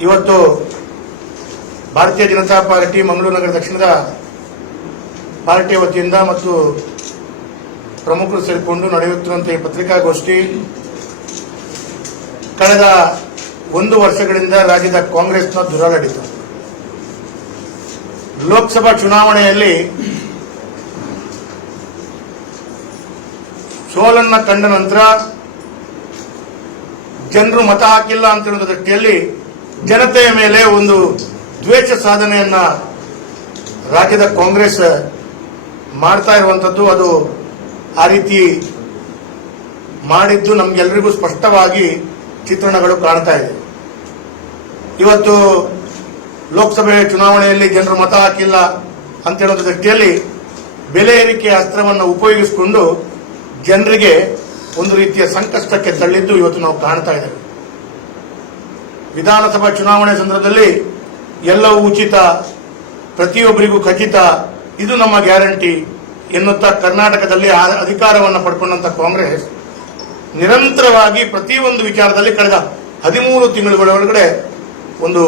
ಇವತ್ತು ಭಾರತೀಯ ಜನತಾ ಪಾರ್ಟಿ ಮಂಗಳೂರು ನಗರ ದಕ್ಷಿಣದ ಪಾರ್ಟಿಯ ವತಿಯಿಂದ ಮತ್ತು ಪ್ರಮುಖರು ಸೇರಿಕೊಂಡು ನಡೆಯುತ್ತಿರುವಂತಹ ಈ ಪತ್ರಿಕಾಗೋಷ್ಠಿ ಕಳೆದ ಒಂದು ವರ್ಷಗಳಿಂದ ರಾಜ್ಯದ ಕಾಂಗ್ರೆಸ್ನ ದುರಾಡಳಿತ. ಲೋಕಸಭಾ ಚುನಾವಣೆಯಲ್ಲಿ ಸೋಲನ್ನ ಕಂಡ ನಂತರ ಜನರು ಮತ ಹಾಕಿಲ್ಲ ಅಂತ ಹೇಳುವ ದೃಷ್ಟಿಯಲ್ಲಿ ಜನತೆಯ ಮೇಲೆ ಒಂದು ದ್ವೇಷ ಸಾಧನೆಯನ್ನ ರಾಜ್ಯದ ಕಾಂಗ್ರೆಸ್ ಮಾಡ್ತಾ ಇರುವಂತದ್ದು, ಅದು ಆ ರೀತಿ ಮಾಡಿದ್ದು ನಮ್ಗೆಲ್ಲರಿಗೂ ಸ್ಪಷ್ಟವಾಗಿ ಚಿತ್ರಣಗಳು ಕಾಣ್ತಾ ಇದೆ. ಇವತ್ತು ಲೋಕಸಭೆ ಚುನಾವಣೆಯಲ್ಲಿ ಜನರು ಮತ ಹಾಕಿಲ್ಲ ಅಂತ ಹೇಳೋದ್ರ ದೃಷ್ಟಿಯಲ್ಲಿ ಬೆಲೆ ಏರಿಕೆ ಅಸ್ತ್ರವನ್ನು ಉಪಯೋಗಿಸಿಕೊಂಡು ಜನರಿಗೆ ಒಂದು ರೀತಿಯ ಸಂಕಷ್ಟಕ್ಕೆ ತಳ್ಳಿದ್ದು ಇವತ್ತು ನಾವು ಕಾಣ್ತಾ ಇದ್ದೇವೆ. ವಿಧಾನಸಭಾ ಚುನಾವಣೆ ಸಂದರ್ಭದಲ್ಲಿ ಎಲ್ಲವೂ ಉಚಿತ, ಪ್ರತಿಯೊಬ್ಬರಿಗೂ ಖಚಿತ. ಇದು ನಮ್ಮ ಗ್ಯಾರಂಟಿ ಎನ್ನುತ್ತಾ ಕರ್ನಾಟಕದಲ್ಲಿ ಅಧಿಕಾರವನ್ನು ಪಡ್ಕೊಂಡಂತ ಕಾಂಗ್ರೆಸ್ ನಿರಂತರವಾಗಿ ಪ್ರತಿಯೊಂದು ವಿಚಾರದಲ್ಲಿ ಕಳೆದ ಹದಿಮೂರು ತಿಂಗಳುಗಳ ಒಳಗಡೆ ಒಂದು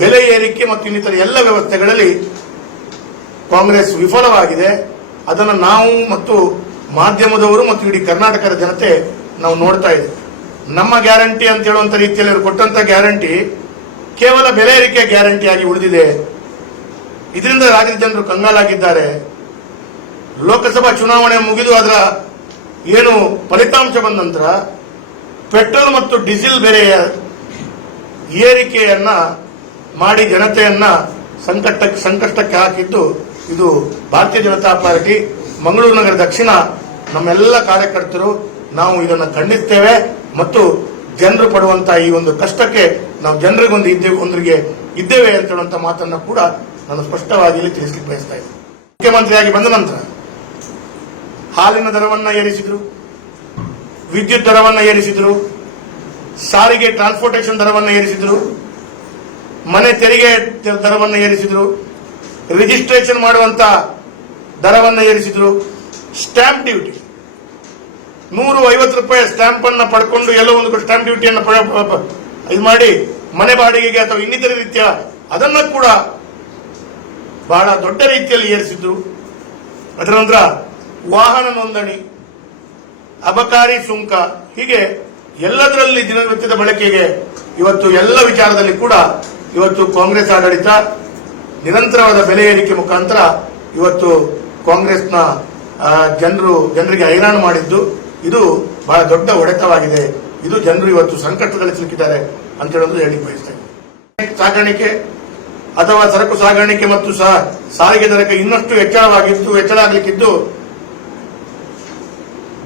ಬೆಲೆ ಏರಿಕೆ ಮತ್ತು ಇನ್ನಿತರ ಎಲ್ಲ ವ್ಯವಸ್ಥೆಗಳಲ್ಲಿ ಕಾಂಗ್ರೆಸ್ ವಿಫಲವಾಗಿದೆ. ಅದನ್ನು ನಾವು ಮತ್ತು ಮಾಧ್ಯಮದವರು ಮತ್ತು ಇಡೀ ಕರ್ನಾಟಕದ ಜನತೆ ನಾವು ನೋಡ್ತಾ ಇದ್ದೀವಿ. ನಮ್ಮ ಗ್ಯಾರಂಟಿ ಅಂತ ಹೇಳುವಂತ ರೀತಿಯಲ್ಲಿ ಅವರು ಕೊಟ್ಟಂತ ಗ್ಯಾರಂಟಿ ಕೇವಲ ಬೆಲೆ ಏರಿಕೆ ಗ್ಯಾರಂಟಿ ಆಗಿ ಉಳಿದಿದೆ. ಇದರಿಂದ ರಾಜ್ಯದ ಜನರು ಕಂಗಾಲಾಗಿದ್ದಾರೆ. ಲೋಕಸಭಾ ಚುನಾವಣೆ ಮುಗಿದು ಅದರ ಏನು ಫಲಿತಾಂಶ ಬಂದ ನಂತರ ಪೆಟ್ರೋಲ್ ಮತ್ತು ಡೀಸೆಲ್ ಬೆಲೆಯ ಏರಿಕೆಯನ್ನ ಮಾಡಿ ಜನತೆಯನ್ನ ಸಂಕಟಕ್ಕೆ ಸಂಕಷ್ಟಕ್ಕೆ ಹಾಕಿದ್ದು ಇದು ಭಾರತೀಯ ಜನತಾ ಪಾರ್ಟಿ, ಮಂಗಳೂರು ನಗರ ದಕ್ಷಿಣ, ನಮ್ಮೆಲ್ಲ ಕಾರ್ಯಕರ್ತರು ನಾವು ಇದನ್ನು ಖಂಡಿಸ್ತೇವೆ ಮತ್ತು ಜನರು ಪಡುವಂತಹ ಈ ಒಂದು ಕಷ್ಟಕ್ಕೆ ನಾವು ಜನರಿಗೊಂದು ಇದ್ದೇವೆ, ಒಂದರಿಗೆ ಇದ್ದೇವೆ ಅಂತ ಹೇಳುವಂತ ಮಾತನ್ನ ಕೂಡ ನಾನು ಸ್ಪಷ್ಟವಾಗಿ ಇಲ್ಲಿ ತಿಳಿಸ್ಲಿಕ್ಕೆ ಬಯಸ್ತಾ ಇದ್ದೇನೆ. ಮುಖ್ಯಮಂತ್ರಿಯಾಗಿ ಬಂದ ನಂತರ ಹಾಲಿನ ದರವನ್ನ ಏರಿಸಿದ್ರು, ವಿದ್ಯುತ್ ದರವನ್ನ ಏರಿಸಿದ್ರು, ಸಾರಿಗೆ ಟ್ರಾನ್ಸ್ಪೋರ್ಟೇಷನ್ ದರವನ್ನು ಏರಿಸಿದ್ರು, ಮನೆ ತೆರಿಗೆ ದರವನ್ನು ಏರಿಸಿದ್ರು ರಿಜಿಸ್ಟ್ರೇಷನ್ ಮಾಡುವಂತ ದರವನ್ನು ಏರಿಸಿದ್ರು ಸ್ಟ್ಯಾಂಪ್ ಡ್ಯೂಟಿ ನೂರು ಐವತ್ತು ರೂಪಾಯಿ ಸ್ಟ್ಯಾಂಪ್ ಅನ್ನ ಪಡ್ಕೊಂಡು ಎಲ್ಲೋ ಒಂದು ಸ್ಟ್ಯಾಂಪ್ ಡ್ಯೂಟಿಯನ್ನು ಇದು ಮಾಡಿ ಮನೆ ಬಾಡಿಗೆಗೆ ಅಥವಾ ಇನ್ನಿತರ ರೀತಿಯ ಅದನ್ನ ಕೂಡ ಬಹಳ ದೊಡ್ಡ ರೀತಿಯಲ್ಲಿ ಏರಿಸಿದ್ರು. ಅದರ ನಂತರ ವಾಹನ ನೋಂದಣಿ, ಅಬಕಾರಿ ಸುಂಕ, ಹೀಗೆ ಎಲ್ಲದರಲ್ಲಿ ದಿನನಿತ್ಯದ ಬಳಕೆಗೆ ಇವತ್ತು ಎಲ್ಲ ವಿಚಾರದಲ್ಲಿ ಕೂಡ ಇವತ್ತು ಕಾಂಗ್ರೆಸ್ ಆಡಳಿತ ನಿರಂತರವಾದ ಬೆಲೆ ಏರಿಕೆ ಮುಖಾಂತರ ಇವತ್ತು ಕಾಂಗ್ರೆಸ್ನ ಜನರು, ಜನರಿಗೆ ಹೈರಾಣ ಮಾಡಿದ್ದು. ಇದು ಬಹಳ ದೊಡ್ಡ ಒಡೆತವಾಗಿದೆ. ಇದು ಜನರು ಇವತ್ತು ಸಂಕಟದಲ್ಲಿ ಸಿಲುಕಿದ್ದಾರೆ ಅಂತ ಹೇಳೋದು ಹೇಳಿಕ್ ಬಯಸ್ತೇನೆ ಸಾಗಾಣಿಕೆ ಅಥವಾ ಸರಕು ಸಾಗಾಣಿಕೆ ಮತ್ತು ಸಹ ಸಾರಿಗೆ ದರಕ್ಕೆ ಇನ್ನಷ್ಟು ಹೆಚ್ಚಳವಾಗಿದ್ದು, ಹೆಚ್ಚಳ ಆಗಲಿಕ್ಕಿದ್ದು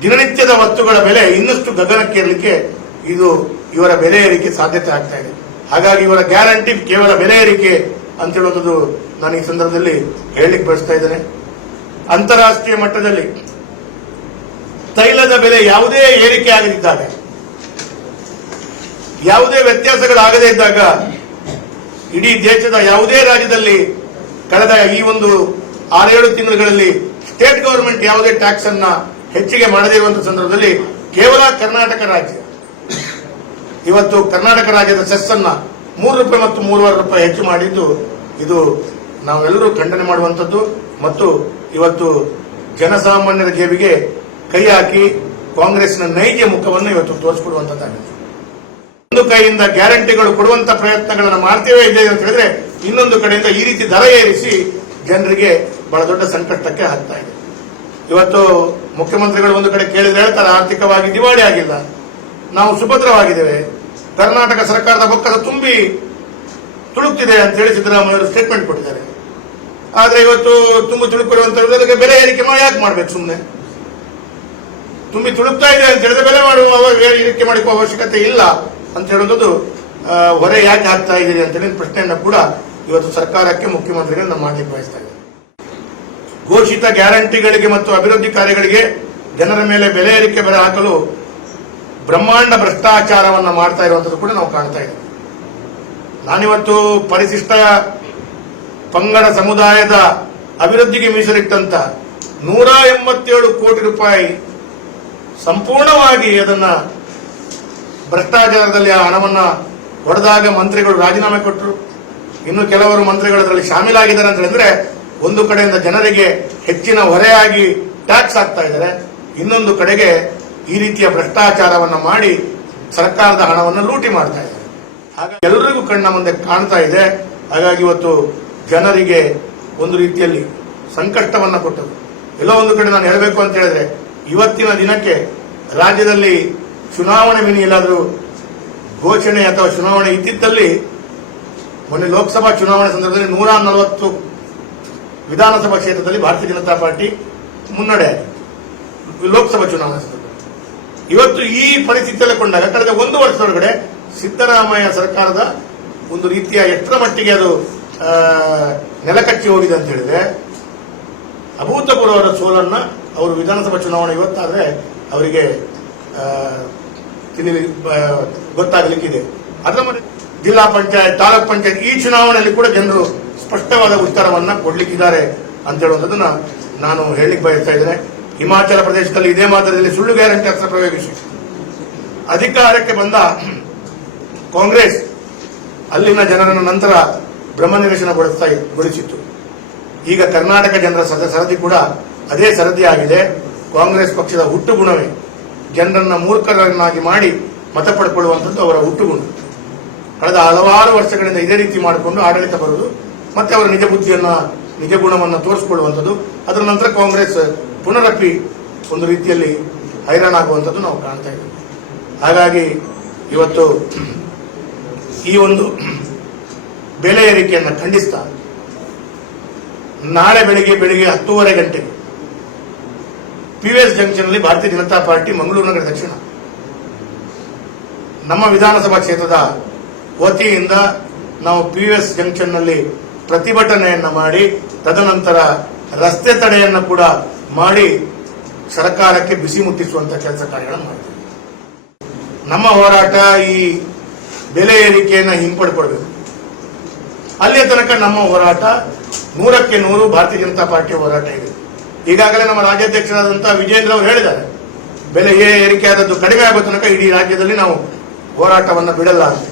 ದಿನನಿತ್ಯದ ವಸ್ತುಗಳ ಬೆಲೆ ಇನ್ನಷ್ಟು ಗಗನಕ್ಕೇರಲಿಕ್ಕೆ ಇದು ಇವರ ಬೆಲೆ ಏರಿಕೆ ಸಾಧ್ಯತೆ ಆಗ್ತಾ ಇದೆ. ಹಾಗಾಗಿ ಇವರ ಗ್ಯಾರಂಟಿ ಕೇವಲ ಬೆಲೆ ಏರಿಕೆ ಅಂತ ಹೇಳುವಂಥದ್ದು ನಾನು ಈ ಸಂದರ್ಭದಲ್ಲಿ ಹೇಳಲಿಕ್ಕೆ ಬಯಸ್ತಾ ಇದ್ದೇನೆ. ಅಂತಾರಾಷ್ಟ್ರೀಯ ಮಟ್ಟದಲ್ಲಿ ತೈಲದ ಬೆಲೆ ಯಾವುದೇ ಏರಿಕೆ ಆಗದಿದ್ದಾಗ, ಯಾವುದೇ ವ್ಯತ್ಯಾಸಗಳಾಗದೇ ಇದ್ದಾಗ, ಇಡೀ ದೇಶದ ಯಾವುದೇ ರಾಜ್ಯದಲ್ಲಿ ಕಳೆದ ಈ ಒಂದು ಆರೇಳು ತಿಂಗಳುಗಳಲ್ಲಿ ಸ್ಟೇಟ್ ಗವರ್ಮೆಂಟ್ ಯಾವುದೇ ಟ್ಯಾಕ್ಸ್ ಅನ್ನ ಹೆಚ್ಚಿಗೆ ಮಾಡದೇ ಇರುವಂತಹ ಸಂದರ್ಭದಲ್ಲಿ ಕೇವಲ ಕರ್ನಾಟಕ ರಾಜ್ಯ. ಇವತ್ತು ಕರ್ನಾಟಕ ರಾಜ್ಯದ ಸೆಸ್ ಅನ್ನ ಮೂರು ರೂಪಾಯಿ ಮತ್ತು ಮೂರುವರೆ ರೂಪಾಯಿ ಹೆಚ್ಚು ಮಾಡಿದ್ದು, ಇದು ನಾವೆಲ್ಲರೂ ಖಂಡನೆ ಮಾಡುವಂತದ್ದು ಮತ್ತು ಇವತ್ತು ಜನಸಾಮಾನ್ಯರ ಜೇಬಿಗೆ ಕೈ ಹಾಕಿ ಕಾಂಗ್ರೆಸ್ನ ನೈಜ ಮುಖವನ್ನು ಇವತ್ತು ತೋರಿಸಿಕೊಡುವಂತದ್ದಾಗಿದೆ ಒಂದು ಕೈಯಿಂದ ಗ್ಯಾರಂಟಿಗಳು ಕೊಡುವಂತ ಪ್ರಯತ್ನಗಳನ್ನು ಮಾಡ್ತೇವೆ ಇದೆ ಅಂತ ಹೇಳಿದ್ರೆ ಇನ್ನೊಂದು ಕಡೆಯಿಂದ ಈ ರೀತಿ ದರ ಏರಿಸಿ ಜನರಿಗೆ ಬಹಳ ದೊಡ್ಡ ಸಂಕಷ್ಟಕ್ಕೆ ಹಾಕ್ತಾ ಇದೆ. ಇವತ್ತು ಮುಖ್ಯಮಂತ್ರಿಗಳು ಒಂದು ಕಡೆ ಕೇಳಿದ್ರೆ ಹೇಳ್ತಾರೆ, ಆರ್ಥಿಕವಾಗಿ ದಿವಾಳಿ ಆಗಿಲ್ಲ. ನಾವು ಸುಭದ್ರವಾಗಿದ್ದೇವೆ. ಕರ್ನಾಟಕ ಸರ್ಕಾರದ ಬೊಕ್ಕದ ತುಂಬಿ ತುಳುಕ್ತಿದೆ ಅಂತ ಹೇಳಿ ಸಿದ್ದರಾಮಯ್ಯ ಸ್ಟೇಟ್ಮೆಂಟ್ ಕೊಟ್ಟಿದ್ದಾರೆ. ಆದ್ರೆ ಇವತ್ತು ತುಂಬ ತುಳುಕಿರುವಂತ ಬೆಲೆ ಏರಿಕೆ ನಾವು ಯಾಕೆ ಮಾಡ್ಬೇಕು ಸುಮ್ಮನೆ ತುಂಬಿ ತುಳುಕ್ತಾ ಇದೆ ಅಂತ ಹೇಳಿದ ಬೆಲೆ ಮಾಡುವ ಏರಿಕೆ ಮಾಡಿಕೋ ಅವಶ್ಯಕತೆ ಇಲ್ಲ ಅಂತ ಹೇಳುವುದು ಹೊರೆ ಯಾಕೆ ಆಗ್ತಾ ಇದೆ ಅಂತ ಹೇಳಿ ಪ್ರಶ್ನೆಯನ್ನ ಕೂಡ ಇವತ್ತು ಸರ್ಕಾರಕ್ಕೆ ಮುಖ್ಯಮಂತ್ರಿಗಳು ನಮ್ಮ ಮಾಡಲಿಕ್ಕೆ ಬಯಸ್ತಾ ಇದ್ದಾರೆ. ಘೋಷಿತ ಗ್ಯಾರಂಟಿಗಳಿಗೆ ಮತ್ತು ಅಭಿವೃದ್ಧಿ ಕಾರ್ಯಗಳಿಗೆ ಜನರ ಮೇಲೆ ಬೆಲೆ ಏರಿಕೆ ಬೆಲೆ ಹಾಕಲು ಬ್ರಹ್ಮಾಂಡ ಭ್ರಷ್ಟಾಚಾರವನ್ನು ಮಾಡ್ತಾ ಇರುವಂಥದ್ದು ಕೂಡ ನಾವು ಕಾಣ್ತಾ ಇದ್ದೀವಿ. ನಾನಿವತ್ತು ಪರಿಶಿಷ್ಟ ಪಂಗಡ ಸಮುದಾಯದ ಅಭಿವೃದ್ಧಿಗೆ ಮೀಸಲಿಟ್ಟಂತ ನೂರ ಎಂಬತ್ತೇಳು ಕೋಟಿ ರೂಪಾಯಿ ಸಂಪೂರ್ಣವಾಗಿ ಅದನ್ನ ಭ್ರಷ್ಟಾಚಾರದಲ್ಲಿ ಆ ಹಣವನ್ನ ಹೊಡೆದಾಗ ಮಂತ್ರಿಗಳು ರಾಜೀನಾಮೆ ಕೊಟ್ಟರು ಇನ್ನು ಕೆಲವರು ಮಂತ್ರಿಗಳು ಅದರಲ್ಲಿ ಶಾಮೀಲಾಗಿದ್ದಾರೆ ಅಂತ ಹೇಳಿದ್ರೆ ಒಂದು ಕಡೆಯಿಂದ ಜನರಿಗೆ ಹೆಚ್ಚಿನ ಹೊರೆಯಾಗಿ ಟ್ಯಾಕ್ಸ್ ಆಗ್ತಾ ಇದ್ದಾರೆ. ಇನ್ನೊಂದು ಕಡೆಗೆ ಈ ರೀತಿಯ ಭ್ರಷ್ಟಾಚಾರವನ್ನ ಮಾಡಿ ಸರ್ಕಾರದ ಹಣವನ್ನು ಲೂಟಿ ಮಾಡ್ತಾ ಇದ್ದಾರೆ. ಹಾಗಾಗಿ ಎಲ್ಲರಿಗೂ ಕಣ್ಣ ಮುಂದೆ ಕಾಣ್ತಾ ಇದೆ. ಹಾಗಾಗಿ ಇವತ್ತು ಜನರಿಗೆ ಒಂದು ರೀತಿಯಲ್ಲಿ ಸಂಕಷ್ಟವನ್ನ ಕೊಟ್ಟರು. ಎಲ್ಲೋ ಒಂದು ಕಡೆ ನಾನು ಹೇಳಬೇಕು ಅಂತ ಹೇಳಿದ್ರೆ ಇವತ್ತಿನ ದಿನಕ್ಕೆ ರಾಜ್ಯದಲ್ಲಿ ಚುನಾವಣೆ ಮಿನಿ ಎಲ್ಲಾದರೂ ಘೋಷಣೆ ಅಥವಾ ಚುನಾವಣೆ ಇದ್ದಿದ್ದಲ್ಲಿ ಮೊನ್ನೆ ಲೋಕಸಭಾ ಚುನಾವಣೆ ಸಂದರ್ಭದಲ್ಲಿ ನೂರ ನಲವತ್ತು ವಿಧಾನಸಭಾ ಕ್ಷೇತ್ರದಲ್ಲಿ ಭಾರತೀಯ ಜನತಾ ಪಾರ್ಟಿ ಮುನ್ನಡೆ ಲೋಕಸಭಾ ಚುನಾವಣೆ ಸಂದರ್ಭದಲ್ಲಿ. ಇವತ್ತು ಈ ಪರಿಸ್ಥಿತಿಯಲ್ಲಿ ಕೊಂಡಾಗ, ಕಳೆದ ಒಂದು ವರ್ಷದೊಳಗಡೆ ಸಿದ್ದರಾಮಯ್ಯ ಸರ್ಕಾರದ ಒಂದು ರೀತಿಯ ಎಷ್ಟರ ಮಟ್ಟಿಗೆ ಅದು ನೆಲಕಚ್ಚಿ ಹೋಗಿದೆ ಅಂತ ಹೇಳಿದ್ರೆ ಅಭೂತಪೂರ್ವರ ಸೋಲನ್ನ ಅವರು ವಿಧಾನಸಭಾ ಚುನಾವಣೆ ಇವತ್ತಾದ್ರೆ ಅವರಿಗೆ ತಿಳಿ- ಗೊತ್ತಾಗಲಿಕ್ಕಿದೆ. ಅದರ ಮೇಲೆ ಜಿಲ್ಲಾ ಪಂಚಾಯತ್, ತಾಲೂಕ್ ಪಂಚಾಯತ್ ಈ ಚುನಾವಣೆಯಲ್ಲಿ ಕೂಡ ಜನರು ಸ್ಪಷ್ಟವಾದ ಉತ್ತರವನ್ನ ಕೊಡ್ಲಿಕ್ಕಿದ್ದಾರೆ ಅಂತ ಹೇಳುವಂಥದ್ದನ್ನ ನಾನು ಹೇಳಲಿಕ್ಕೆ ಬಯಸ್ತಾ ಇದ್ದೇನೆ. ಹಿಮಾಚಲ ಪ್ರದೇಶದಲ್ಲಿ ಇದೇ ಮಾದರಿಯಲ್ಲಿ ಸುಳ್ಳು ಗ್ಯಾರಂಟಿ ಅಸ್ತ್ರ ಪ್ರಯೋಗಿಸಿ. ಅಧಿಕಾರಕ್ಕೆ ಬಂದ ಕಾಂಗ್ರೆಸ್ ಅಲ್ಲಿನ ಜನರನ್ನು ನಂತರ ಬ್ರಹ್ಮನಿವೇಶನಗೊಳಿಸ್ತಾ ಗೊಳಿಸಿತ್ತು. ಈಗ ಕರ್ನಾಟಕ ಜನರ ಸದಸರದಿ ಕೂಡ ಅದೇ ಸರದಿಯಾಗಿದೆ. ಕಾಂಗ್ರೆಸ್ ಪಕ್ಷದ ಹುಟ್ಟು ಗುಣವೇ ಜನರನ್ನ ಮೂರ್ಖರನ್ನಾಗಿ ಮಾಡಿ ಮತ ಪಡ್ಕೊಳ್ಳುವಂಥದ್ದು ಅವರ ಹುಟ್ಟು ಗುಣ ಕಳೆದ ಹಲವಾರು ವರ್ಷಗಳಿಂದ ಇದೇ ರೀತಿ ಮಾಡಿಕೊಂಡು ಆಡಳಿತ ಬರುವುದು ಮತ್ತೆ ಅವರ ನಿಜ ಬುದ್ಧಿಯನ್ನ, ನಿಜ ಗುಣವನ್ನು ತೋರಿಸಿಕೊಳ್ಳುವಂಥದ್ದು. ಅದರ ನಂತರ ಕಾಂಗ್ರೆಸ್ ಪುನರಪ್ಪಿ ಒಂದು ರೀತಿಯಲ್ಲಿ ಹೈರಾಣಾಗುವಂಥದ್ದು ನಾವು ಕಾಣ್ತಾ ಇದ್ದೀವಿ. ಹಾಗಾಗಿ ಇವತ್ತು ಈ ಒಂದು ಬೆಲೆ ಏರಿಕೆಯನ್ನು ಖಂಡಿಸ್ತಾ ನಾಳೆ ಬೆಳಿಗ್ಗೆ ಬೆಳಿಗ್ಗೆ ಹತ್ತೂವರೆ ಗಂಟೆಗೆ ಪಿವಿಎಸ್ ಜಂಕ್ಷನ್ ಅಲ್ಲಿ ಭಾರತೀಯ ಜನತಾ ಪಾರ್ಟಿ ಮಂಗಳೂರು ನಗರ ದಕ್ಷಿಣ. ನಮ್ಮ ವಿಧಾನಸಭಾ ಕ್ಷೇತ್ರದ ವತಿಯಿಂದ ನಾವು ಪಿವಿಎಸ್ ಜಂಕ್ಷನ್ನಲ್ಲಿ ಪ್ರತಿಭಟನೆಯನ್ನ ಮಾಡಿ, ತದನಂತರ ರಸ್ತೆ ತಡೆಯನ್ನ ಕೂಡ ಮಾಡಿ ಸರ್ಕಾರಕ್ಕೆ ಬಿಸಿ ಮುಟ್ಟಿಸುವಂತ ಕೆಲಸ ಕಾರ್ಯಗಳನ್ನು ಮಾಡ್ತೀವಿ. ನಮ್ಮ ಹೋರಾಟ ಈ ಬೆಲೆ ಏರಿಕೆಯನ್ನು ಹಿಂಪಡ್ಕೊಳ್ಬೇಕು. ಅಲ್ಲಿಯ ತನಕ ನಮ್ಮ ಹೋರಾಟ ನೂರಕ್ಕೆ ನೂರು ಭಾರತೀಯ ಜನತಾ ಪಾರ್ಟಿಯ ಹೋರಾಟ ಇದೆ. ಈಗಾಗಲೇ ನಮ್ಮ ರಾಜ್ಯಾಧ್ಯಕ್ಷರಾದಂತಹ ವಿಜೇಂದ್ರ ಅವರು ಹೇಳಿದ್ದಾರೆ, ಬೆಲೆ ಏರಿಕೆ ಆದದ್ದು ಕಡಿಮೆ ಆಗುವ ತನಕ ಇಡೀ ರಾಜ್ಯದಲ್ಲಿ ನಾವು ಹೋರಾಟವನ್ನು ಬಿಡಲ್ಲ ಅಂತ.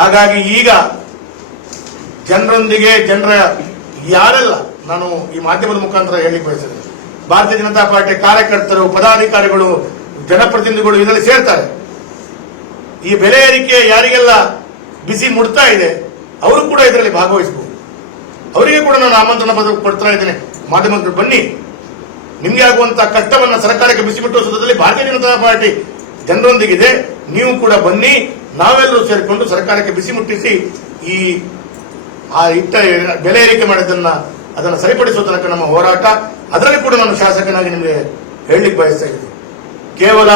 ಹಾಗಾಗಿ ಈಗ ಜನರೊಂದಿಗೆ ಜನರ ಯಾರೆಲ್ಲ, ನಾನು ಈ ಮಾಧ್ಯಮದ ಮುಖಾಂತರ ಹೇಳಿ ಬಯಸಿದೆ ಭಾರತೀಯ ಜನತಾ ಪಾರ್ಟಿ ಕಾರ್ಯಕರ್ತರು, ಪದಾಧಿಕಾರಿಗಳು, ಜನಪ್ರತಿನಿಧಿಗಳು ಇದರಲ್ಲಿ ಸೇರ್ತಾರೆ. ಈ ಬೆಲೆ ಏರಿಕೆ ಯಾರಿಗೆಲ್ಲ ಬಿಸಿ ಮುಡ್ತಾ ಇದೆ, ಅವರು ಕೂಡ ಇದರಲ್ಲಿ ಭಾಗವಹಿಸಬಹುದು. ಅವರಿಗೆ ಕೂಡ ನಾನು ಆಮಂತ್ರಣ ಪತ್ರ ಕೊಡ್ತಾ ಇದ್ದೇನೆ. ಮಾಧ್ಯಮಗಳು ಬನ್ನಿ. ನಿಮ್ಗೆ ಆಗುವಂತ ಕಷ್ಟವನ್ನ ಸರ್ಕಾರಕ್ಕೆ ಬಿಸಿ ಸಂದರ್ಭದಲ್ಲಿ ಭಾರತೀಯ ಜನತಾ ಪಾರ್ಟಿ ಜನರೊಂದಿಗಿದೆ. ನೀವು ಕೂಡ ಬನ್ನಿ. ನಾವೆಲ್ಲರೂ ಸೇರಿಕೊಂಡು ಸರ್ಕಾರಕ್ಕೆ ಬಿಸಿ ಮುಟ್ಟಿಸಿ ಈ, ಆ ಇಟ್ಟ ಬೆಲೆ ಏರಿಕೆ ಮಾಡಿದ್ದನ್ನ ಅದನ್ನು ಸರಿಪಡಿಸುವ ತನಕ ನಮ್ಮ ಹೋರಾಟ. ಅದರಲ್ಲಿ ಕೂಡ ನಾನು ಶಾಸಕನಾಗಿ ನಿಮಗೆ ಹೇಳಲಿಕ್ಕೆ ಬಯಸ್ತಾ ಇದ್ದೀನಿ. ಕೇವಲ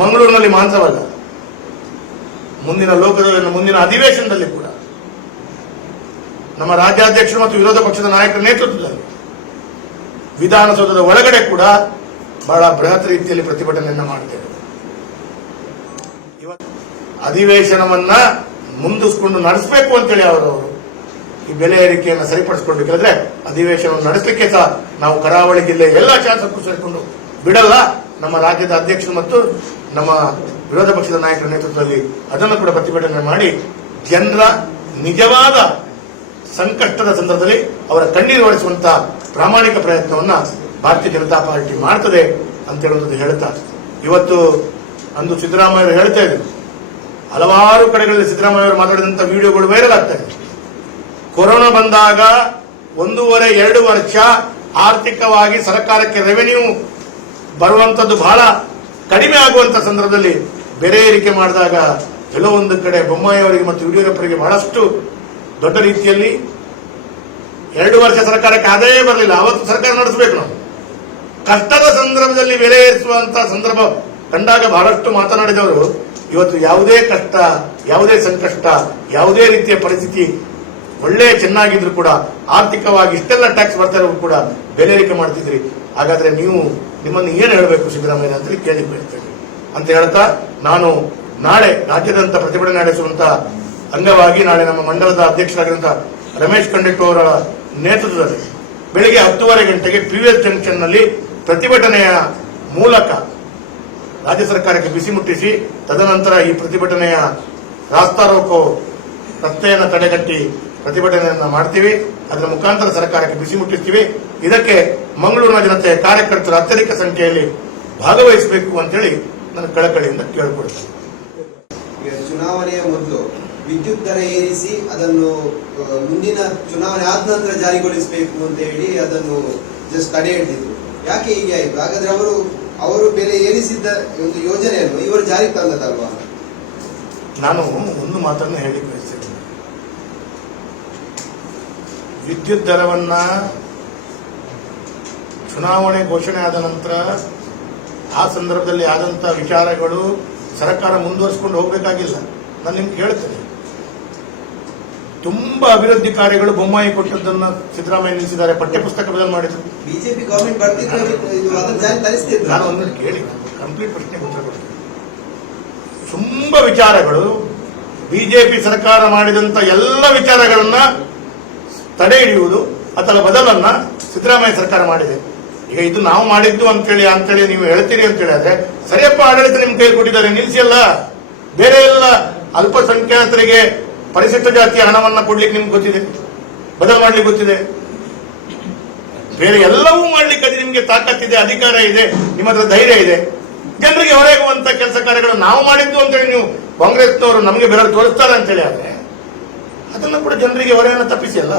ಮಂಗಳೂರಿನಲ್ಲಿ ಮಾತ್ರವಲ್ಲ, ಮುಂದಿನ ಲೋಕದಲ್ಲಿ ಮುಂದಿನ ಅಧಿವೇಶನದಲ್ಲಿ ಕೂಡ ನಮ್ಮ ರಾಜ್ಯಾಧ್ಯಕ್ಷರು ಮತ್ತು ವಿರೋಧ ಪಕ್ಷದ ನಾಯಕರ ನೇತೃತ್ವದಲ್ಲಿ ವಿಧಾನಸೌಧದ ಒಳಗಡೆ ಕೂಡ ಬಹಳ ಬೃಹತ್ ರೀತಿಯಲ್ಲಿ ಪ್ರತಿಭಟನೆಯನ್ನು ಮಾಡ್ತೇವೆ ಅಧಿವೇಶನವನ್ನ ಮುಂದಿಸ್ಕೊಂಡು ನಡೆಸಬೇಕು ಅಂತೇಳಿ ಅವರು ಈ ಬೆಲೆ ಏರಿಕೆಯನ್ನು ಸರಿಪಡಿಸಿಕೊಂಡು ಕೇಳಿದ್ರೆ ಅಧಿವೇಶನವನ್ನು ನಡೆಸಲಿಕ್ಕೆ ಸಹ ನಾವು ಕರಾವಳಿ ಜಿಲ್ಲೆ ಎಲ್ಲ ಶಾಸಕರು ಸೇರಿಕೊಂಡು ಬಿಡಲ್ಲ. ನಮ್ಮ ರಾಜ್ಯದ ಅಧ್ಯಕ್ಷರು ಮತ್ತು ನಮ್ಮ ವಿರೋಧ ಪಕ್ಷದ ನಾಯಕರ ನೇತೃತ್ವದಲ್ಲಿ ಅದನ್ನು ಕೂಡ ಪ್ರತಿಭಟನೆ ಮಾಡಿ ಜನರ ನಿಜವಾದ ಸಂಕಷ್ಟದ ಸಂದರ್ಭದಲ್ಲಿ ಅವರ ಕಣ್ಣೀರು ಒರೆಸುವಂತ ಪ್ರಾಮಾಣಿಕ ಪ್ರಯತ್ನವನ್ನ ಭಾರತೀಯ ಜನತಾ ಪಾರ್ಟಿ ಮಾಡ್ತದೆ ಅಂತ ಹೇಳುವಂಥದ್ದು ಹೇಳ್ತಾ ಇವತ್ತು ಅಂದು ಸಿದ್ದರಾಮಯ್ಯರು ಹೇಳ್ತಾ ಇದ್ರು. ಹಲವಾರು ಕಡೆಗಳಲ್ಲಿ ಸಿದ್ದರಾಮಯ್ಯ ಅವರು ಮಾತಾಡಿದಂತ ವಿಡಿಯೋಗಳು ವೈರಲ್ ಆಗ್ತಾ ಇದೆ. ಕೊರೋನಾ ಬಂದಾಗ ಒಂದೂವರೆ, ಎರಡು ವರ್ಷ ಆರ್ಥಿಕವಾಗಿ ಸರ್ಕಾರಕ್ಕೆ ರೆವೆನ್ಯೂ ಬರುವಂತದ್ದು ಬಹಳ ಕಡಿಮೆ ಆಗುವಂತ ಸಂದರ್ಭದಲ್ಲಿ ಬೆರೆ ಏರಿಕೆ ಮಾಡಿದಾಗ ಕೆಲವೊಂದು ಕಡೆ ಬೊಮ್ಮಾಯಿ ಅವರಿಗೆ ಮತ್ತು ಯಡಿಯೂರಪ್ಪರಿಗೆ ಬಹಳಷ್ಟು ದೊಡ್ಡ ರೀತಿಯಲ್ಲಿ ಎರಡು ವರ್ಷ ಸರ್ಕಾರಕ್ಕೆ ಆದಾಯ ಬರಲಿಲ್ಲ. ಅವತ್ತು ಸರ್ಕಾರ ನಡೆಸಬೇಕು ನಾವು. ಕಷ್ಟದ ಸಂದರ್ಭದಲ್ಲಿ ಬೆಲೆ ಏರಿಸುವಂತಹ ಸಂದರ್ಭ ಕಂಡಾಗ ಬಹಳಷ್ಟು ಮಾತನಾಡಿದವರು, ಇವತ್ತು ಯಾವುದೇ ಕಷ್ಟ, ಯಾವುದೇ ಸಂಕಷ್ಟ, ಯಾವುದೇ ರೀತಿಯ ಪರಿಸ್ಥಿತಿ ಒಳ್ಳೆ ಚೆನ್ನಾಗಿದ್ರು ಕೂಡ, ಆರ್ಥಿಕವಾಗಿ ಇಷ್ಟೆಲ್ಲ ಟ್ಯಾಕ್ಸ್ ಬರ್ತಾ ಇರೋರು ಕೂಡ ಬೆಲೆ ಏರಿಕೆ ಮಾಡ್ತಿದ್ರಿ ಹಾಗಾದ್ರೆ ನೀವು ನಿಮ್ಮನ್ನು ಏನು ಹೇಳಬೇಕು ಸಿದ್ದರಾಮಯ್ಯ ಅಂತ ಕೇಳಿ ಬಯಸ್ತೇನೆ. ಅಂತ ಹೇಳ್ತಾ ನಾನು ನಾಳೆ ರಾಜ್ಯದಂತ ಪ್ರತಿಭಟನೆ ನಡೆಸುವಂತ ಅಂಗವಾಗಿ ನಾಳೆ ನಮ್ಮ ಮಂಡಲದ ಅಧ್ಯಕ್ಷರಾಗಿರುವಂಥ ರಮೇಶ್ ಕಂಡಿಟ್ಟು ಅವರ ನೇತೃತ್ವದಲ್ಲಿ ಬೆಳಿಗ್ಗೆ ಹತ್ತುವರೆ ಗಂಟೆಗೆ ಪಿವಿಎಸ್ ಜಂಕ್ಷನ್ನಲ್ಲಿ ಪ್ರತಿಭಟನೆಯ ಮೂಲಕ ರಾಜ್ಯ ಸರ್ಕಾರಕ್ಕೆ ಬಿಸಿ ಮುಟ್ಟಿಸಿ, ತದನಂತರ ಈ ಪ್ರತಿಭಟನೆಯ ರಾಸ್ತಾರೋಕೋ ರಸ್ತೆಯನ್ನು ತಡೆಗಟ್ಟಿ ಪ್ರತಿಭಟನೆಯನ್ನು ಮಾಡ್ತೀವಿ. ಅದರ ಮುಖಾಂತರ ಸರ್ಕಾರಕ್ಕೆ ಬಿಸಿ ಮುಟ್ಟಿಸ್ತೀವಿ. ಇದಕ್ಕೆ ಮಂಗಳೂರಿನ ಜನತೆ ಕಾರ್ಯಕರ್ತರು ಅತ್ಯಧಿಕ ಸಂಖ್ಯೆಯಲ್ಲಿ ಭಾಗವಹಿಸಬೇಕು ಅಂತೇಳಿ ನನ್ನ ಕಳಕಳಿಯಿಂದ ಕೇಳಿಕೊಳ್ತೇನೆ. ಈಗ ಚುನಾವಣೆಯ ಮೊದಲು ವಿದ್ಯುತ್ ದರ ಏರಿಸಿ ಅದನ್ನು ಮುಂದಿನ ಚುನಾವಣೆ ಆದ ನಂತರ ಜಾರಿಗೊಳಿಸಬೇಕು ಅಂತ ಹೇಳಿ ಅದನ್ನು ಜಸ್ಟ್ ತಡೆ ಹಿಡಿದಿದ್ರು ಯಾಕೆ ಹೀಗೆ ಆಯ್ತು? ಹಾಗಾದ್ರೆ ಅವರು ಅವರು ಬೆಲೆ ಏರಿಸಿದ್ದ ಒಂದು ಯೋಜನೆಯನ್ನು ಇವರು ಜಾರಿಗೆ ತಂದದಲ್ವಾ ನಾನು ಒಂದು ಮಾತನ್ನು ಹೇಳಿ ಬಯಸ್ತೇನೆ ವಿದ್ಯುತ್ ದರವನ್ನ ಚುನಾವಣೆ ಘೋಷಣೆ ಆದ ನಂತರ, ಆ ಸಂದರ್ಭದಲ್ಲಿ ಆದಂತ ವಿಚಾರಗಳು ಸರ್ಕಾರ ಮುಂದುವರಿಸಿಕೊಂಡು ಹೋಗಬೇಕಾಗಿಲ್ಲ. ನಾನು ನಿಮ್ಗೆ ಹೇಳ್ತೇನೆ. ತುಂಬಾ ಅಭಿವೃದ್ಧಿ ಕಾರ್ಯಗಳು ಬೊಮ್ಮಾಯಿ ಕೊಟ್ಟದ್ದನ್ನ ಸಿದ್ದರಾಮಯ್ಯ ನಿಲ್ಲಿಸಿದ್ದಾರೆ. ಪಠ್ಯಪುಸ್ತಕ ಬದಲು ಮಾಡಿದ್ರು. ಬಿಜೆಪಿ ಗವರ್ಮೆಂಟ್ ನಾನು ಕೇಳಿ ಕಂಪ್ಲೀಟ್ ಪ್ರಶ್ನೆ ಉತ್ತರ ಕೊಡ್ತೀನಿ. ತುಂಬಾ ವಿಚಾರಗಳು. ಬಿಜೆಪಿ ಸರ್ಕಾರ ಮಾಡಿದಂತ ಎಲ್ಲ ವಿಚಾರಗಳನ್ನ ತಡೆ ಹಿಡಿಯುವುದು ಅಥವಾ ಬದಲನ್ನ ಸಿದ್ದರಾಮಯ್ಯ ಸರ್ಕಾರ ಮಾಡಿದೆ. ಈಗ ಇದು ನಾವು ಮಾಡಿದ್ದು ಅಂತೇಳಿ ಅಂತೇಳಿ ನೀವು ಹೇಳ್ತೀರಿ ಅಂತ ಹೇಳಿದ್ರೆ ಸರಿಯಪ್ಪ ಆಡಳಿತ ನಿಮ್ ಕೈ ಕೊಟ್ಟಿದ್ದಾರೆ ನಿಲ್ಸಿ ಅಲ್ಲ. ಬೇರೆ ಎಲ್ಲ ಅಲ್ಪಸಂಖ್ಯಾತರಿಗೆ ಪರಿಶಿಷ್ಟ ಜಾತಿಯ ಹಣವನ್ನು ಕೊಡ್ಲಿಕ್ಕೆ ನಿಮ್ಗೆ ಗೊತ್ತಿದೆ? ಬದಲು ಮಾಡ್ಲಿಕ್ಕೆ ಗೊತ್ತಿದೆ? ಬೇರೆ ಎಲ್ಲವೂ ಮಾಡ್ಲಿಕ್ಕೆ ಅದು ನಿಮ್ಗೆ ತಾಕತ್ತಿದೆ, ಅಧಿಕಾರ ಇದೆ, ನಿಮ್ಮ ಹತ್ರ ಧೈರ್ಯ ಇದೆ. ಜನರಿಗೆ ಹೊರಗುವಂತ ಕೆಲಸ ಕಾರ್ಯಗಳು ನಾವು ಮಾಡಿದ್ದು ಅಂತೇಳಿ ನೀವು ಕಾಂಗ್ರೆಸ್ನವರು ನಮಗೆ ಬೆರಳು ತೋರಿಸ್ತಾರೆ ಅಂತೇಳಿ ಆದ್ರೆ, ಅದನ್ನು ಕೂಡ ಜನರಿಗೆ ಹೊರೆಯನ್ನು ತಪ್ಪಿಸಿ ಅಲ್ಲ?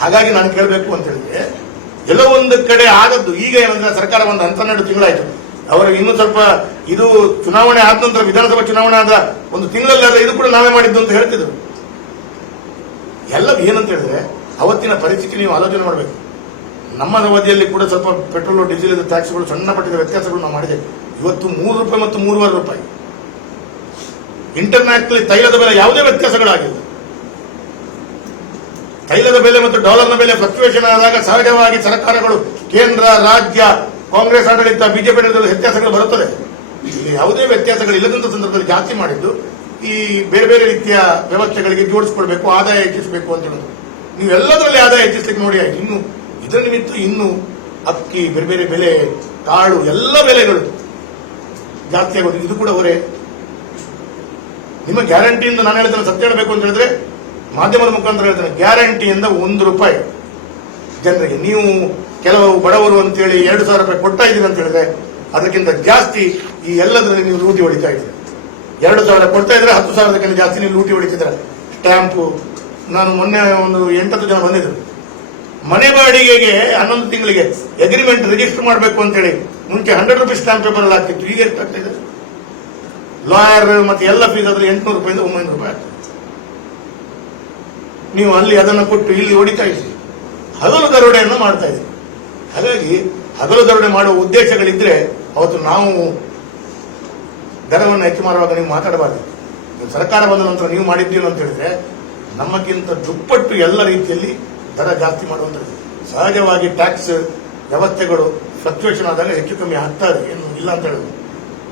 ಹಾಗಾಗಿ ನಾನು ಕೇಳಬೇಕು ಅಂತ ಹೇಳಿದ್ರೆ ಎಲ್ಲೋ ಒಂದು ಕಡೆ ಆಗದ್ದು ಈಗ ಏನಂದ್ರೆ ಸರ್ಕಾರ ಒಂದು ಹನ್ನೆರಡು ತಿಂಗಳಾಯ್ತು. ಅವರು ಇನ್ನೂ ಸ್ವಲ್ಪ ಇದು ಚುನಾವಣೆ ಆದ ನಂತರ, ವಿಧಾನಸಭಾ ಚುನಾವಣೆ ಆದ ಒಂದು ತಿಂಗಳಲ್ಲಾದ್ರೆ ಇದು ಕೂಡ ನಾವೇ ಮಾಡಿದ್ದು ಅಂತ ಹೇಳ್ತಿದ್ರು. ಎಲ್ಲ ಏನಂತ ಹೇಳಿದ್ರೆ, ಅವತ್ತಿನ ಪರಿಸ್ಥಿತಿ ನೀವು ಆಲೋಚನೆ ಮಾಡಬೇಕು. ನಮ್ಮ ಅವಧಿಯಲ್ಲಿ ಕೂಡ ಸ್ವಲ್ಪ ಪೆಟ್ರೋಲ್, ಡೀಸೆಲ್ ಟ್ಯಾಕ್ಸ್ಗಳು, ಸಣ್ಣ ಪಟ್ಟಿದ ವ್ಯತ್ಯಾಸಗಳು ನಾವು ಮಾಡಿದ್ದೇವೆ ಇವತ್ತು ಮೂರು ರೂಪಾಯಿ ಮತ್ತು ಮೂರುವರೆ ರೂಪಾಯಿ. ಇಂಟರ್ನ್ಯಾಷನಲ್ ತೈಲದ ಬೆಲೆ ಯಾವುದೇ ವ್ಯತ್ಯಾಸಗಳಾಗಿಲ್ಲ. ತೈಲದ ಬೆಲೆ ಮತ್ತು ಡಾಲರ್ನ ಬೆಲೆ ಫ್ಲಕ್ಚುಯೇಷನ್ ಆದಾಗ ಸಹಜವಾಗಿ ಸರ್ಕಾರಗಳು ಕೇಂದ್ರ, ರಾಜ್ಯ ಕಾಂಗ್ರೆಸ್ ಆಡಳಿತ ಬಿಜೆಪಿ ಆಡಳಿತದ ವ್ಯತ್ಯಾಸಗಳು ಬರುತ್ತದೆ ಯಾವುದೇ ವ್ಯತ್ಯಾಸಗಳು ಇಲ್ಲದಂತ ಸಂದರ್ಭದಲ್ಲಿ ಜಾಸ್ತಿ ಮಾಡಿದ್ದು, ಈ ಬೇರೆ ಬೇರೆ ರೀತಿಯ ವ್ಯವಸ್ಥೆಗಳಿಗೆ ಜೋಡಿಸ್ಕೊಳ್ಬೇಕು ಆದಾಯ ಹೆಚ್ಚಿಸಬೇಕು ಅಂತ ಹೇಳೋದು. ನೀವು ಎಲ್ಲದರಲ್ಲಿ ಆದಾಯ ಹೆಚ್ಚಿಸ್ಲಿಕ್ಕೆ ನೋಡಿ, ಇನ್ನು ಇದರ ನಿಮಿತ್ತ ಇನ್ನು ಅಕ್ಕಿ, ಬೇರೆ ಬೇರೆ ಬೆಲೆ ಕಾಳು, ಎಲ್ಲ ಬೆಲೆಗಳು ಜಾಸ್ತಿ ಆಗೋದು. ಇದು ಕೂಡ ಅವರೇ ನಿಮ್ಮ ಗ್ಯಾರಂಟಿಯಿಂದ ನಾನು ಹೇಳ್ತೇನೆ ಸತ್ಯ ಹೇಳಬೇಕು ಅಂತ ಹೇಳಿದ್ರೆ ಮಾಧ್ಯಮದ ಮುಖಾಂತರ ಹೇಳ್ತೇನೆ. ಗ್ಯಾರಂಟಿಯಿಂದ ಒಂದು ರೂಪಾಯಿ. ಜನರಿಗೆ ನೀವು ಕೆಲವು ಬಡವರು ಅಂತೇಳಿ ಎರಡು ಸಾವಿರ ರೂಪಾಯಿ ಕೊಡ್ತಾ ಇದ್ದೀರಿ ಅಂತ ಹೇಳಿದ್ರೆ ಅದಕ್ಕಿಂತ ಜಾಸ್ತಿ ಈ ಎಲ್ಲದರಲ್ಲಿ ನೀವು ಲೂಟಿ ಹೊಡಿತಾ ಇದ್ದೀರಿ. ಎರಡು ಸಾವಿರ ಕೊಡ್ತಾ ಇದ್ರೆ ಹತ್ತು ಸಾವಿರದಕ್ಕಿಂತ ಜಾಸ್ತಿ ನೀವು ಲೂಟಿ ಹೊಡಿತಿದ್ರೆ ಸ್ಟ್ಯಾಂಪು ನಾನು ಮೊನ್ನೆ ಒಂದು ಎಂಟತ್ತು ಜನ ಬಂದಿದ್ರು. ಮನೆ ಬಾಡಿಗೆಗೆ ಹನ್ನೊಂದು ತಿಂಗಳಿಗೆ ಅಗ್ರಿಮೆಂಟ್ ರಿಜಿಸ್ಟರ್ ಮಾಡಬೇಕು ಅಂತೇಳಿ ಮುಂಚೆ ಹಂಡ್ರೆಡ್ ರುಪೀಸ್ ಸ್ಟ್ಯಾಂಪ್ ಪೇಪರ್ ಅಲ್ಲಿ ಆಗ್ತಿತ್ತು ಈಗ ಎಷ್ಟಾಗ್ತಾ ಇದೆ? ಲಾಯರ್ ಮತ್ತೆ ಎಲ್ಲ ಫೀಸ್ ಆದ್ರೆ ಎಂಟುನೂರು ರೂಪಾಯಿಂದ ಒಂಬೈನೂರು ರೂಪಾಯಿ ನೀವು ಅಲ್ಲಿ ಅದನ್ನು ಕೊಟ್ಟು ಇಲ್ಲಿ ಹೊಡಿತಾ ಇದ್ದೀರಿ. ಹಗಲು ದರೋಡೆಯನ್ನು ಮಾಡ್ತಾ ಇದೆ ಹಾಗಾಗಿ ಹಗಲು ದರೋಡೆ ಮಾಡುವ ಉದ್ದೇಶಗಳಿದ್ರೆ ಅವತ್ತು ನಾವು ದರವನ್ನು ಹೆಚ್ಚು ಮಾಡುವಾಗ ನೀವು ಮಾತಾಡಬಾರ್ದು. ಸರ್ಕಾರ ಬಂದ ನಂತರ ನೀವು ಮಾಡಿದ್ದೀರಿ ಅಂತ ಹೇಳಿದ್ರೆ ನಮಗಿಂತ ದುಪ್ಪಟ್ಟು ಎಲ್ಲ ರೀತಿಯಲ್ಲಿ ದರ ಜಾಸ್ತಿ ಮಾಡುವಂಥದ್ದು. ಸಹಜವಾಗಿ ಟ್ಯಾಕ್ಸ್ ವ್ಯವಸ್ಥೆಗಳು ಫ್ಲಕ್ಚುಯೇಷನ್ ಆದಾಗ ಹೆಚ್ಚು ಕಮ್ಮಿ ಆಗ್ತಾ ಇದೆ. ಏನು ಇಲ್ಲ ಅಂತ ಹೇಳುದು.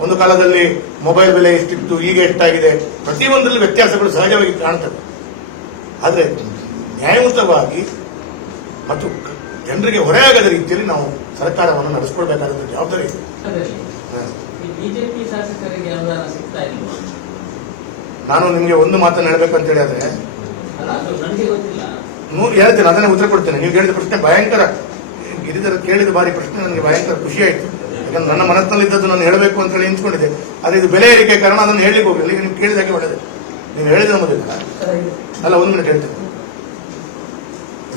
ಒಂದು ಕಾಲದಲ್ಲಿ ಮೊಬೈಲ್ ಬೆಲೆ ಎಷ್ಟಿತ್ತು, ಈಗ ಎಷ್ಟಾಗಿದೆ? ಪ್ರತಿಯೊಂದರಲ್ಲಿ ವ್ಯತ್ಯಾಸಗಳು ಸಹಜವಾಗಿ ಕಾಣ್ತವೆ. ಆದರೆ ನ್ಯಾಯಯುತವಾಗಿ ಮತ್ತು ಜನರಿಗೆ ಹೊರೆಯಾಗದ ರೀತಿಯಲ್ಲಿ ನಾವು ಸರ್ಕಾರವನ್ನು ನಡೆಸ್ಕೊಳ್ಬೇಕಾದಂತ ಜವಾಬ್ದಾರಿ ಇದೆ. ನಾನು ನಿಮಗೆ ಒಂದು ಮಾತನ್ನು ಹೇಳಬೇಕು ಅಂತ ಹೇಳಿದ್ರೆ ಅದು ನೂರು ಹೇಳ್ತೇನೆ ಅದನ್ನೇ ಉತ್ತರ ಕೊಡ್ತೇನೆ. ನೀವು ಹೇಳಿದ ಪ್ರಶ್ನೆ ಭಯಂಕರ. ಗಿರಿಧರ ಕೇಳಿದ ಬಾರಿ ಪ್ರಶ್ನೆ ನನಗೆ ಭಯಂಕರ ಖುಷಿ ಆಯ್ತು. ಯಾಕಂದ್ರೆ ನನ್ನ ಮನಸ್ಸಿನಲ್ಲಿದ್ದದ್ದು ನಾನು ಹೇಳಬೇಕು ಅಂತ ಹೇಳಿ ನಿಂತ್ಕೊಂಡಿದ್ದೆ. ಆದರೆ ಇದು ಬೆಲೆ ಏರಿಕೆ ಕಾರಣ ಅದನ್ನು ಹೇಳಲಿಕ್ಕೆ ಹೋಗಲಿಲ್ಲ. ಈಗ ನೀವು ಕೇಳಿದಾಗೆ ಒಳ್ಳೆಯದು ನೀವು ಹೇಳಿದ ಮೊದಲು ಅಲ್ಲ ಒಂದು ಮಿನಿಟ್ ಹೇಳ್ತೇನೆ.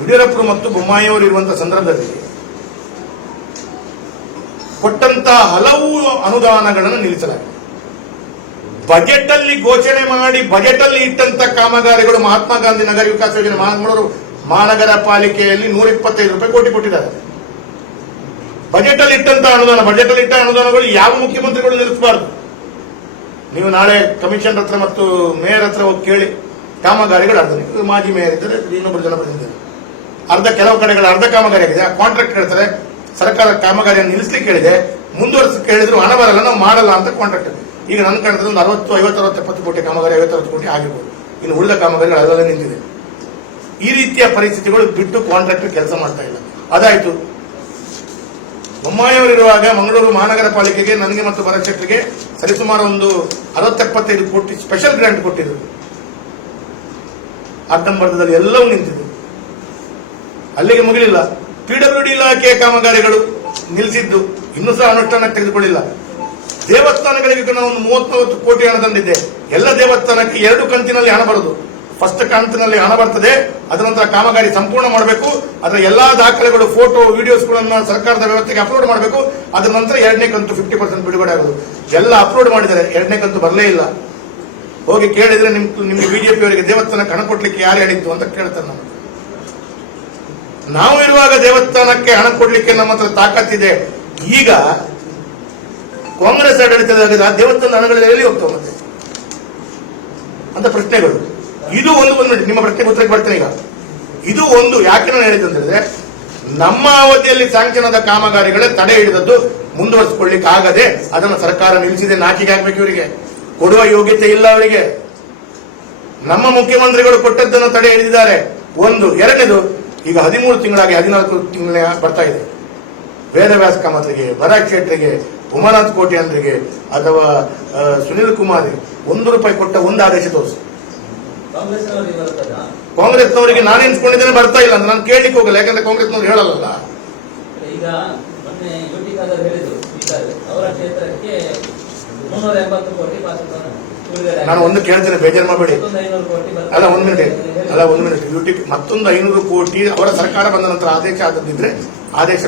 ಯಡಿಯೂರಪ್ಪರು ಮತ್ತು ಬೊಮ್ಮಾಯಿಯವರು ಇರುವಂತಹ ಸಂದರ್ಭದಲ್ಲಿ ಕೊಟ್ಟಂತ ಹಲವು ಅನುದಾನಗಳನ್ನು ನಿಲ್ಲಿಸಲಾಗಿದೆ. ಬಜೆಟ್ ಅಲ್ಲಿ ಘೋಷಣೆ ಮಾಡಿ ಬಜೆಟ್ ಅಲ್ಲಿ ಇಟ್ಟಂತ ಕಾಮಗಾರಿಗಳು ಮಹಾತ್ಮ ಗಾಂಧಿ ನಗರ ವಿಕಾಸ ಯೋಜನೆ ಮಂಗಳೂರು ಮಹಾನಗರ ಪಾಲಿಕೆಯಲ್ಲಿ ನೂರ ಇಪ್ಪತ್ತೈದು ರೂಪಾಯಿ ಕೋಟಿ ಕೊಟ್ಟಿದ್ದಾರೆ. ಬಜೆಟ್ ಅಲ್ಲಿ ಇಟ್ಟಂತ ಅನುದಾನ ಬಜೆಟ್ ಅಲ್ಲಿ ಇಟ್ಟ ಅನುದಾನಗಳು ಯಾವ ಮುಖ್ಯಮಂತ್ರಿಗಳು ನಿಲ್ಲಿಸಬಾರದು? ನೀವು ನಾಳೆ ಕಮಿಷನ್ ಹತ್ರ ಮತ್ತು ಮೇಯರ್ ಹತ್ರ ಹೋಗಿ ಕೇಳಿ ಕಾಮಗಾರಿಗಳು ಇದು ಮಾಜಿ ಮೇಯರ್ ಇದ್ದಾರೆ ಇನ್ನೊಬ್ಬರು ಜನಪ್ರತಿನಿಧಿಗಳು ಅರ್ಧ ಕೆಲವು ಕಡೆಗಳ ಅರ್ಧ ಕಾಮಗಾರಿ ಆಗಿದೆ ಆ ಕಾಂಟ್ರಾಕ್ಟ್ ಹೇಳ್ತಾರೆ, ಸರ್ಕಾರ ಕಾಮಗಾರಿಯನ್ನು ನಿಲ್ಲಿಸ್ಲಿಕ್ಕೆ ಹೇಳಿದೆ. ಮುಂದುವರಿಸಕ್ಕೆ ಹೇಳಿದ್ರು, ಹಣ ಬರಲ್ಲ, ನಾವು ಮಾಡಲ್ಲ ಅಂತ ಕಾಂಟ್ರಾಕ್ಟ್ ಈಗ ನನ್ನ ಕಾಣ್ತದೆ ಒಂದು ಅರವತ್ತು ಐವತ್ತು ಅರವತ್ತು ಎಪ್ಪತ್ತು ಕೋಟಿ ಕಾಮಗಾರಿ ಐವತ್ತು ಅರವತ್ತು ಕೋಟಿ ಆಗಿರ್ಬೋದು. ಇನ್ನು ಉಳಿದ ಕಾಮಗಾರಿಗಳು ಅದರಲ್ಲೇ ನಿಂತಿದೆ. ಈ ರೀತಿಯ ಪರಿಸ್ಥಿತಿಗಳು ಬಿಟ್ಟು ಕಾಂಟ್ರಾಕ್ಟ್ ಕೆಲಸ ಮಾಡ್ತಾ ಇಲ್ಲ. ಅದಾಯ್ತು. ಬೊಮ್ಮಾಯಿಯವರಿರುವಾಗ ಮಂಗಳೂರು ಮಹಾನಗರ ಪಾಲಿಕೆಗೆ, ನನಗೆ ಮತ್ತು ಭರತ್ ಶೆಟ್ಟರಿಗೆ ಸರಿಸುಮಾರು ಒಂದು ಅರವತ್ತೆಪ್ಪತ್ತೈದು ಕೋಟಿ ಸ್ಪೆಷಲ್ ಗ್ರಾಂಟ್ ಕೊಟ್ಟಿದ್ರು. ಅರ್ಧಂಬರ್ಧದಲ್ಲಿ ಎಲ್ಲವೂ ನಿಂತಿದೆ. ಅಲ್ಲಿಗೆ ಮುಗಿಲಿಲ್ಲ. ಪಿಡಬ್ಲ್ಯೂ ಡಿ ಇಲಾಖೆಯ ಕಾಮಗಾರಿಗಳು ನಿಲ್ಲಿಸಿದ್ದು. ಇನ್ನೂ ಸಹ ಅನುಷ್ಠಾನಕ್ಕೆ ತೆಗೆದುಕೊಳ್ಳಿಲ್ಲ. ದೇವಸ್ಥಾನಗಳಿಗೆ ನಾವು ಒಂದು ಮೂವತ್ತೊಂಬತ್ತು ಕೋಟಿ ಹಣ ತಂದಿದ್ದೆ. ಎಲ್ಲ ದೇವಸ್ಥಾನಕ್ಕೆ ಎರಡು ಕಂತಿನಲ್ಲಿ ಹಣ ಬರೋದು. ಫಸ್ಟ್ ಕಂತಿನಲ್ಲಿ ಹಣ ಬರ್ತದೆ. ಅದರ ನಂತರ ಕಾಮಗಾರಿ ಸಂಪೂರ್ಣ ಮಾಡಬೇಕು. ಅದರ ಎಲ್ಲಾ ದಾಖಲೆಗಳು ಫೋಟೋ ವಿಡಿಯೋಸ್ಗಳನ್ನ ಸರ್ಕಾರದ ವ್ಯವಸ್ಥೆಗೆ ಅಪ್ಲೋಡ್ ಮಾಡಬೇಕು. ಅದರ ನಂತರ ಎರಡನೇ ಕಂತು ಫಿಫ್ಟಿ ಪರ್ಸೆಂಟ್ ಬಿಡುಗಡೆ ಆಗೋದು. ಎಲ್ಲ ಅಪ್ಲೋಡ್ ಮಾಡಿದ್ದಾರೆ. ಎರಡನೇ ಕಂತು ಬರಲೇ ಇಲ್ಲ. ಹೋಗಿ ಕೇಳಿದ್ರೆ ನಿಮ್, ನಿಮ್ಗೆ ಬಿಜೆಪಿ ಅವರಿಗೆ ದೇವಸ್ಥಾನಕ್ಕೆ ಹಣ ಕೊಡ್ಲಿಕ್ಕೆ ಯಾರು ಹೇಳಿತ್ತು ಅಂತ ಕೇಳ್ತಾರೆ ನಾವು ನಾವು ಇರುವಾಗ ದೇವಸ್ಥಾನಕ್ಕೆ ಹಣ ಕೊಡ್ಲಿಕ್ಕೆ ನಮ್ಮ ಹತ್ರ ತಾಕತ್ತಿದೆ ಈಗ ಕಾಂಗ್ರೆಸ್ ಆಡಳಿತದಾಗ ಆ ದೇವಸ್ಥಾನದ ಹಣಗಳಲ್ಲಿ ಎಲ್ಲಿ ಹೋಗ್ತಾವ ಮತ್ತೆ? ಅಂತ ಪ್ರಶ್ನೆಗಳು. ಇದು ಒಂದು minute, ನಿಮ್ಮ ಪ್ರಶ್ನೆ ಉತ್ತರಕ್ಕೆ ಬರ್ತೇನೆ ಈಗ. ಇದು ಒಂದು ಯಾಕೆ ನಾನು ಹೇಳಿದ್ರೆ ನಮ್ಮ ಅವಧಿಯಲ್ಲಿ ಸ್ಯಾಂಕ್ಷನ್ ಕಾಮಗಾರಿಗಳೇ ತಡೆ ಹಿಡಿದದ್ದು ಮುಂದುವರಿಸಿಕೊಳ್ಳಿಕ್ಕೆ ಆಗದೆ ಅದನ್ನು ಸರ್ಕಾರ ನಿಲ್ಲಿಸಿದೆ ನಾಚಿಕೆ ಆಗ್ಬೇಕು ಇವರಿಗೆ. ಕೊಡುವ ಯೋಗ್ಯತೆ ಇಲ್ಲ ಅವರಿಗೆ. ನಮ್ಮ ಮುಖ್ಯಮಂತ್ರಿಗಳು ಕೊಟ್ಟದ್ದನ್ನು ತಡೆ ಹಿಡಿದಿದ್ದಾರೆ. ಒಂದು ಎರಡನೇದು ಈಗ ಹದಿಮೂರು ತಿಂಗಳಾಗಿ ಹದಿನಾಲ್ಕು ತಿಂಗಳ ಬರ್ತಾ ಇದೆ. ವೇದವ್ಯಾಸ ಕಾಮತ್ರಿಗೆ ಭರತ್ ಶೆಟ್ಟರಿಗೆ ಉಮಾನಾಥ್ ಅಂದ್ರಿಗೆ, ಅಥವಾ ಸುನೀಲ್ ಕುಮಾರ್ ಒಂದು ರೂಪಾಯಿ ಕೊಟ್ಟ ಒಂದು ಆದೇಶ ತೋರಿಸಿ. ಕಾಂಗ್ರೆಸ್ನವರಿಗೆ ನಾನು ಎನ್ಸ್ಕೊಂಡಿದ್ದೇನೆ ಬರ್ತಾ ಇಲ್ಲ ಅಂತ ನಾನು ಕೇಳಲಿಕ್ಕೆ ಹೋಗಲ್ಲ, ಯಾಕಂದ್ರೆ ಕಾಂಗ್ರೆಸ್ನವ್ರು ಹೇಳಲ್ಲ ಈಗ ಅವರ ಕ್ಷೇತ್ರಕ್ಕೆ ಮುನ್ನೂರ ಎಂಬತ್ತು ಕೋಟಿ ಪಾಸ್ ನಾನು ಒಂದು ಕೇಳ್ತೇನೆ ಬೇಜಾರು ಮಾಡಬೇಡಿ. ಅಲ್ಲ ಒಂದು ಮಿನಿಟ್ ಅಲ್ಲ ಒಂದು ಮಿನಿಟ್. ಯುಟಿ ಮತ್ತೊಂದು ಐನೂರು ಕೋಟಿ ಅವರ ಸರ್ಕಾರ ಬಂದ ನಂತರ ಆದೇಶ ಆಗದಿದ್ರೆ ಆದೇಶ